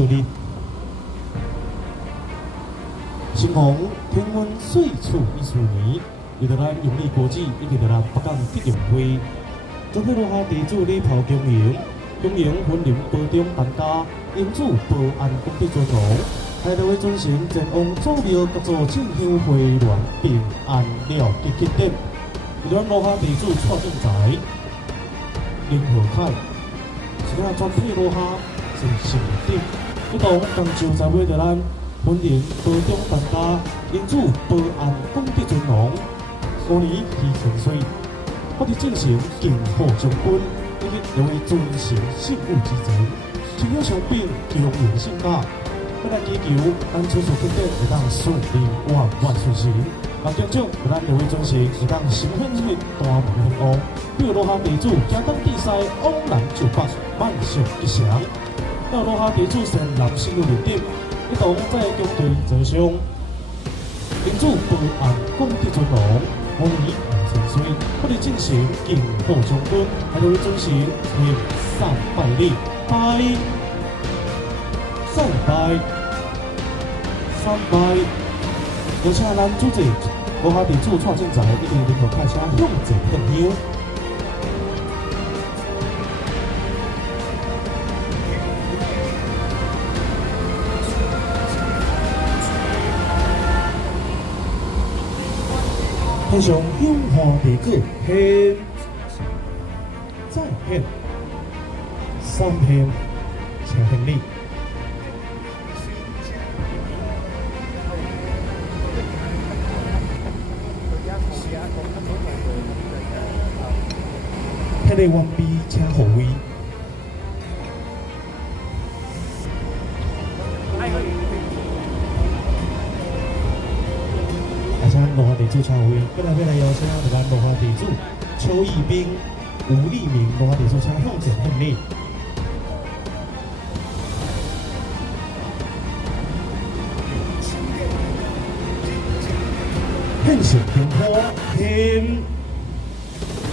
受力。新鸿天文岁处艺术年，由着咱永利国际以及着咱北港铁联会，总体落下地主礼炮经营，经营婚姻保障大家，因此保安工地尊荣，还着为遵循前往祖庙各座进香回銮平安了结起点。由咱落下地主蔡正财、林和凯，是咱全体落下是成点，一同同就在为着咱。婚姻保障大家，因此保安公德尊荣。5年期千岁，我哋进行敬贺将军，以及两位尊神圣物之前，亲友相禀，求荣幸假。我来祈求咱此次决定会当顺利万万顺心。也敬祝咱两位尊神会当心狠血大门兴旺，比如落下地主行当地赛往南就北，万寿吉祥。到落下地主先南新路认定。一同在中队坐上，民主保安公德尊荣，5年千岁，我哋进行敬贺将军，还有进行为上拜礼，拜上拜三拜，有请咱主席罗下地主蔡正财以及联合派车向前献香。献上香花地果，献再献三献，请献礼。献礼完毕，请后位。罗华地主参会，今日要来邀请咱罗华地主邱义斌、吴立明罗华地主请向前献礼。献上香花，献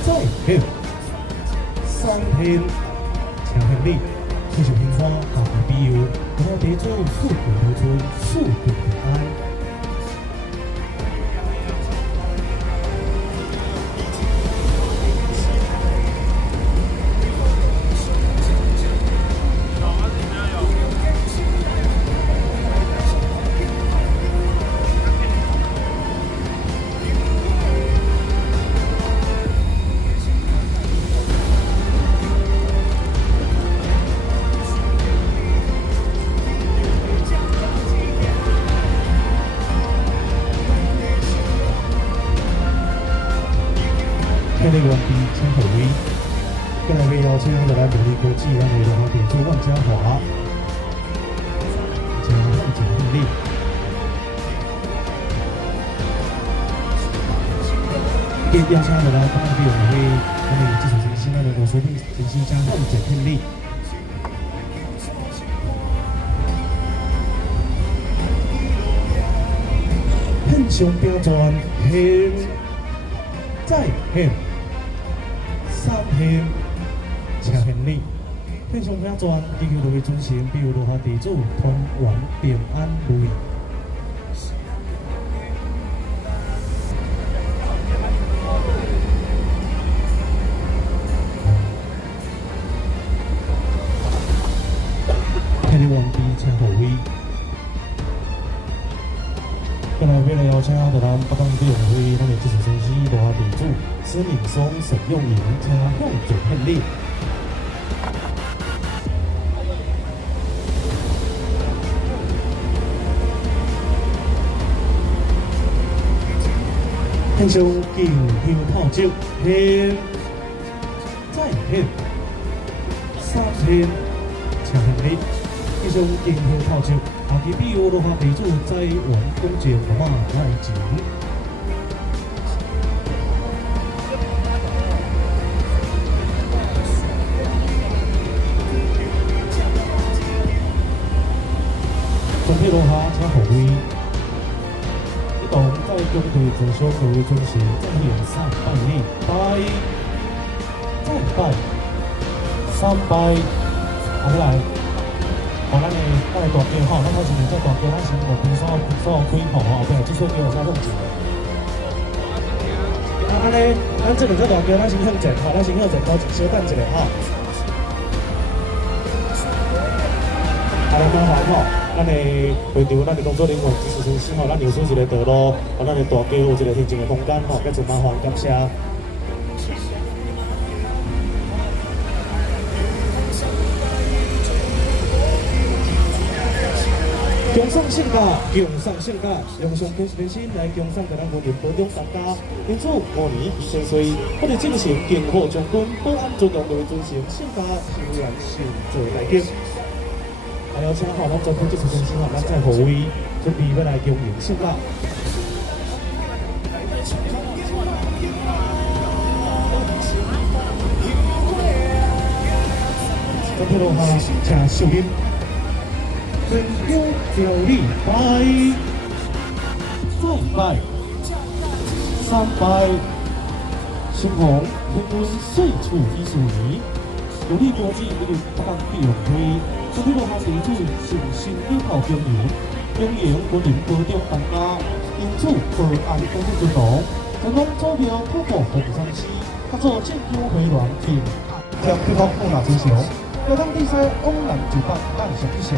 再献三献，请献礼。献上香花，大家必有罗华地主富贵如春，富贵平安。献礼完毕，请后位。今日要邀请咱永利国际咱的罗华地主万家华，请向前献礼。今邀请咱北港铁联会，咱的技术中心咱的罗淑萍先生将向前献礼。献上标准，献再献。三献，请献礼。献上标准，祈求各位尊神庇佑罗华地主团圆平安如意。献礼完毕，请后位。今日要来邀请到咱北港铁联会咱的技术先生罗华地主施敏松、沈用莹，请向前献礼。献上敬香炮竹，献再献三献，请献礼。献上敬香炮竹。下期比如罗华地主在完工前马来前，全体落下请后位，一同在中队坐上各位尊神，再献三拜礼，拜再拜三拜，好来。咱的大桥吼，咱开始在大桥，咱先平所规划吼，后壁即首叫有啥向前。安尼，咱这两只大桥，咱先向前吼，咱先向前头小等一下吼。麻烦吼，咱的会场，咱的工作人员其实是吼，咱留出一个道路，咱的大桥有一个行政的空间吼，再就麻烦感谢。共赏性价，共赏性价，用上全心来共赏咱文林保中大家，因此5年一千岁，我哋进行健康将军保安尊荣为遵循性价自然性做来景。还有请好，咱专门这次先生好，咱在何位准备要来供应性价。这条路哈，请秀林。人有条理拜，再拜，3拜，新红天文岁处14年，有利国际1北港地用会，这条路哈地主诚心礼炮供应，供应文林保中大家，因此保安公司主动，成功招标突破红山区，合作建筑回銮并将对方放大真相，要当地赛往南就办按上一项。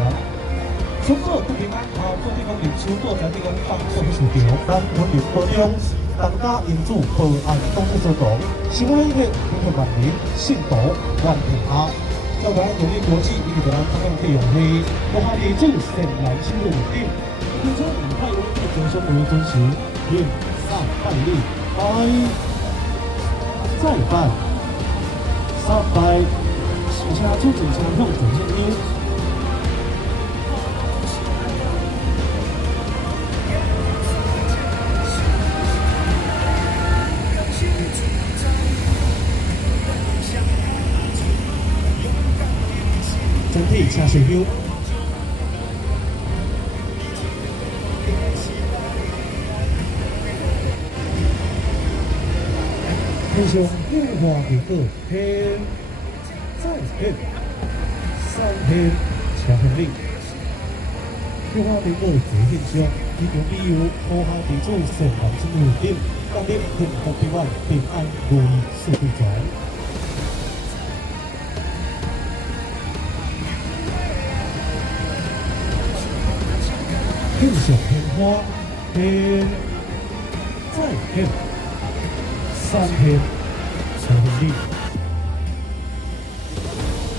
中国不平安，各地方领袖各在地方帮助市场，咱文林保中，大家因此保安公司主动，新闻一个平衡万民，信徒万平安。交代努力国际以及咱北港地用会，国下地主善良心路定，因此五派文化精神为遵循，愿上拜礼，拜，再拜，3拜，而且出警车向前进。整体请水标。天上樱花结果，天再天3天请行礼。樱花结果最现象，以场理由，好下地主善良之路顶，当日幸福平安，平安如意四季全。天上鲜花，天再天3天才行礼。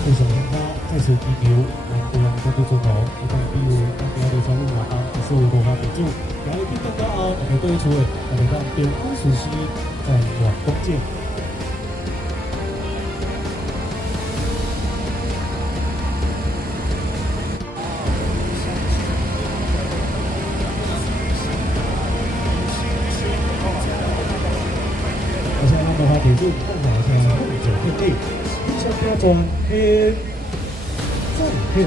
天上鲜花再次祈求，让对方再度尊荣，有当比如当今日小路马帮，也是文化地主，也有天更加后，我们对厝的，我们让中央熟悉，在往恭敬。文化地主共同向奉者献礼，天上家庄天再天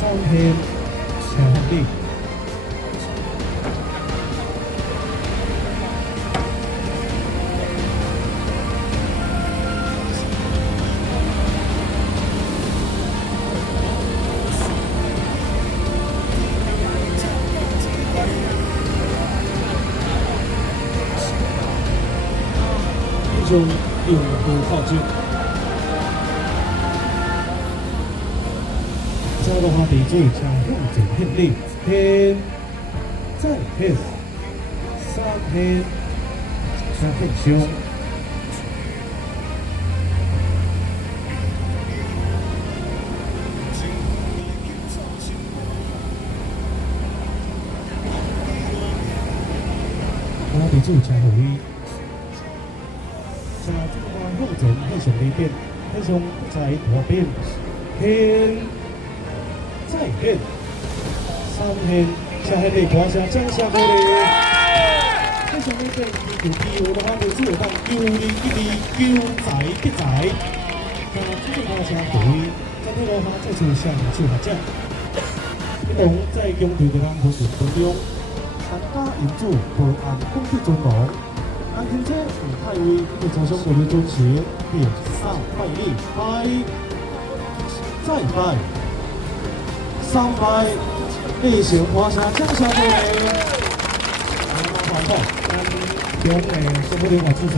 3天请献礼。中用户靠近，这的话地主请奉者献礼，天再天3天请献上。我地主请何位？请这个向前向上里边，向上在大边，天再天3天，请献礼歌声掌声鼓励。向上里边，祈求庇佑的话，地主有当求利吉利，求财得财。那这个歌声各位，在这个话再次向手合掌，一同在共队的咱和平当中，大家因此保安公体尊荣。安天车五太位，一个招商队的尊前，便上拜礼，拜再拜3排例行华夏江小队，麻烦中诶，说不定我自身。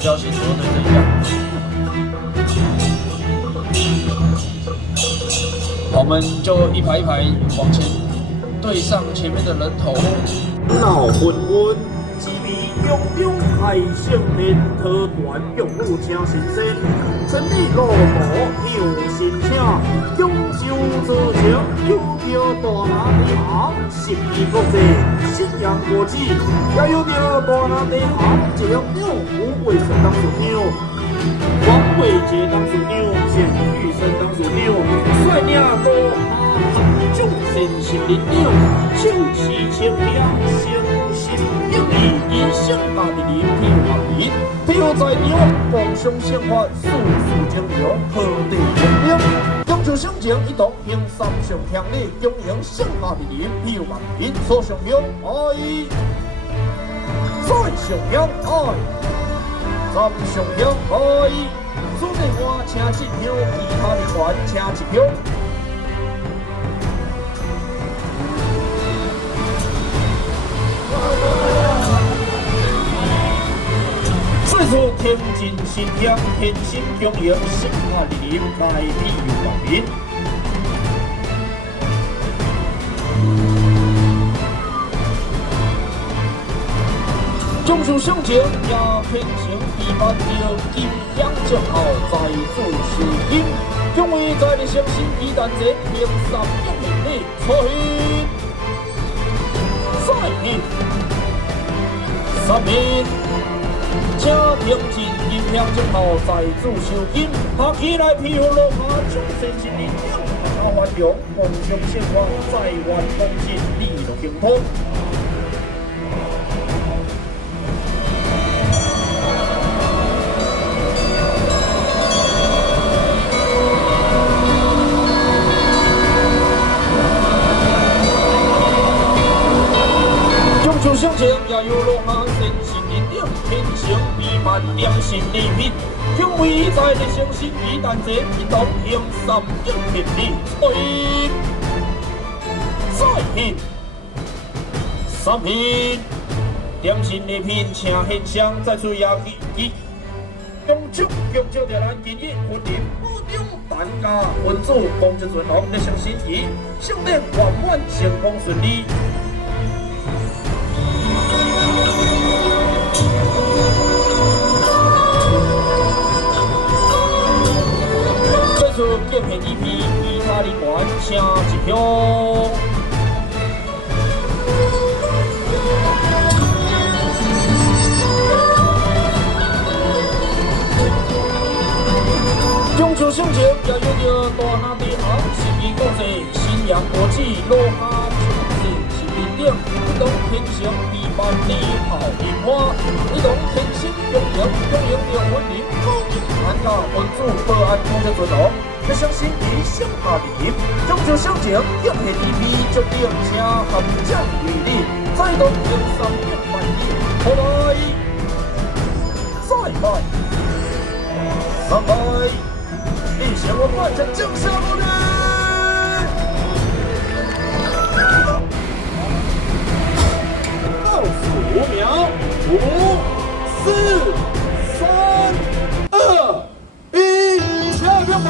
标新球队这样，我们就一排一排往前对上前面的人头。闹混混，滋味种种海鲜面，桃团用路真新鲜，千里路途向新请，广州做成有着大拿地行，信义国际、信阳国际，也有着大拿地行，一样鸟虎卫生当属鸟，王伟杰当属鸟，简玉生当属鸟，帅领多哈众神心灵鸟，手持清凉，诚心应义，以性大的人票行义，票在鸟，共享生活，事事精良，何地风凉。中秋省情一同凭三上听礼，经营性大的人票行义，所上香爱，再上香爱，三上香爱，主内我请一票，其他的全请一票。岁数天真心香，天心经营，心爱的人来庇佑人民。中秋省情也偏情一般着金香正好在做事情，恭维在的相信一旦这平三一年的彩再年三年。请听进音响正好在主收金，拍起来披落落下，众神心灵两大繁荣，共享鲜花，在万风景，利落行通。中秋省情也有落下神心灵两天成美满良心礼品，敬畏在的诚心一旦这一同行三一天地吹再品三品良心礼品，请献上再次也记中秋中秋的咱今日婚礼保重大家婚主公之尊荣，的诚心意，圣典圆满成功顺利。建片一批，其他的团请一票。中秋省情也有着大拿地行，信义国际、信阳国际、罗哈就是是面顶，一同天成一般礼炮烟花，一同天心经营着婚礼，保佑大家婚主保安公的尊荣。要相信以上下礼，中秋省情应系礼品，决定请合掌为礼，再度迎三一万礼，好来，再拜，三拜，一行我万人正下路呢。倒数5秒，5、4、3、2、1，下标牌。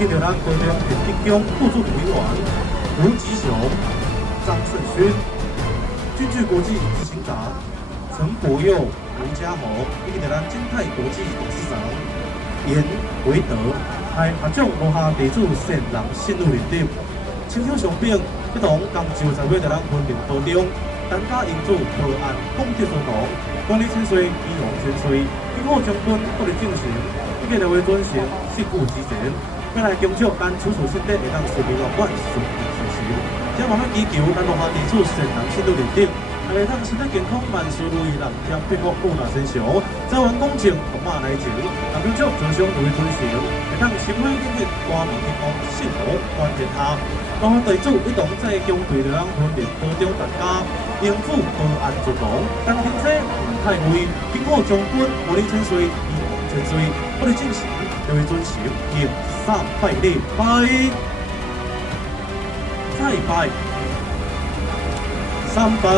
及着咱高中田径奖副主委员吴吉雄、张胜勋，京剧国际执行长陈国佑、吴家宏，以及着咱金泰国际董事长严维德，还合掌落下地主善人信入认定，青丘上边一同共就在为着咱婚礼当中，单家营主报案公德所同，管理千岁、仪容千岁，今后将军不得进行，以及着为遵循事故之前，要来恭祝咱处处顺利，会当顺利圆满、顺利实行。只慢慢祈求咱落下地主善人信入认定。来让身体健康，万事如意，人添幸福，富大身强，财源广进，红马来情。但恭祝尊上各位尊上，会当心怀敬意，光明天空，幸福观天下。落下地主一同在共对着咱婚礼当中，大家应付平安顺龙，当天车唔太危，经过将军无理千岁，仪容千岁，我哋进行各位尊上，敬上拜礼，拜，再拜。3拜，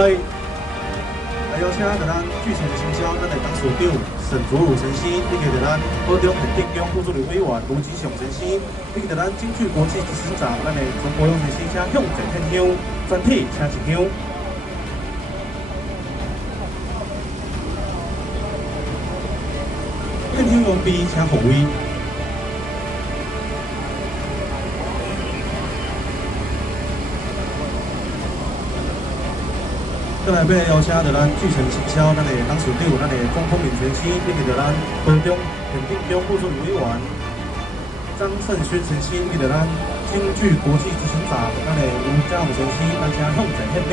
来邀请着咱巨城新销，咱的董事长沈卓儒先生，以及着咱高中田径奖副主任委员卢吉祥先生，以及着咱京剧国际执行长咱的陈国勇先生，请向前献香，全体请一香。献香完毕，请后位。再来要邀请着咱巨城新销，咱的董事长，咱的庄丰明先生，以及着咱高中田径奖副主任委员张胜勋先生，以及着咱京剧国际执行长，咱的吴家武先生，咱请向前献礼。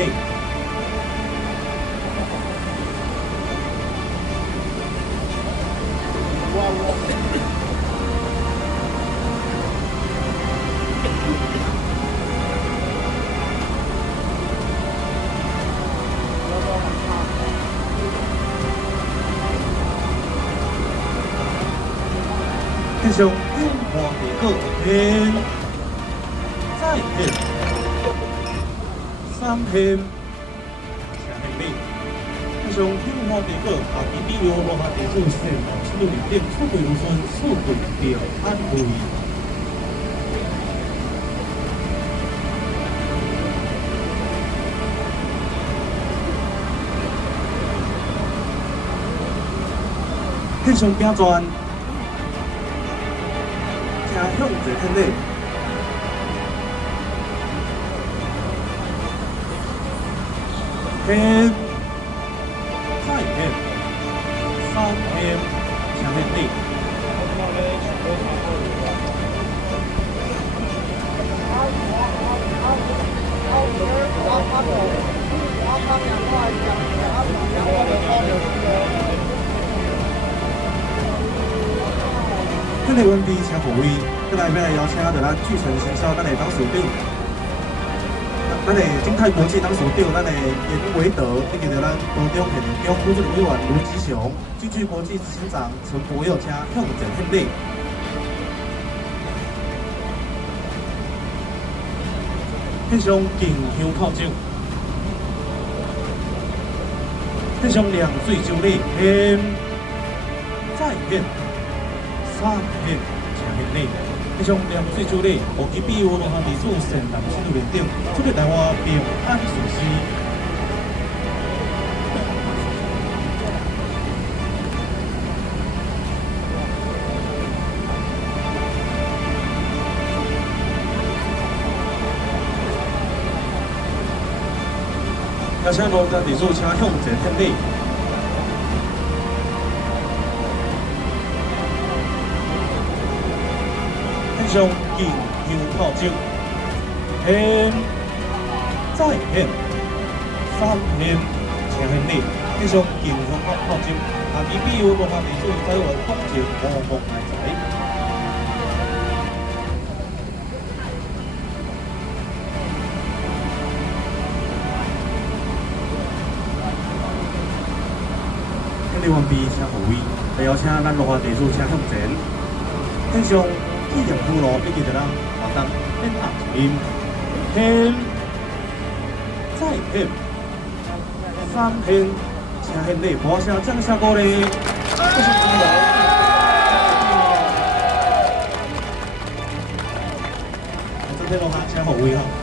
献上永华地歌献，再献3献，请献礼。献上永华地歌，下期比如落下地主善人信入认定，出贵如春，出贵平安如意。献上饼砖。向前献礼，献，再献，3献，请献礼。献礼完毕，请后位。再来要来邀请着咱巨城新销，咱的董事长，咱的金泰国际董事长，咱的严维德，以及着咱高中田径奖副主任委员卢吉雄，京剧国际执行长陈国佑，请向前献礼。献上敬香炮酒，献上凉水酒礼，献，再献，3献，请献礼。献上凉水酒礼，无其庇护落下地主善人信入认定，出入台湾平安顺遂。邀请罗家地主请向前献礼。献上敬香炮酒，献，再献，3献，请献礼。献上敬香炮酒，下期比有落下地主财源广进，旺旺来财。献礼完毕，请后位。来邀请咱落下地主请向前。献上纪念铺路，以及着咱活动献合音，献，再献，3献，请献礼，播声掌声鼓励，谢谢朋友。天落下，请各位哈。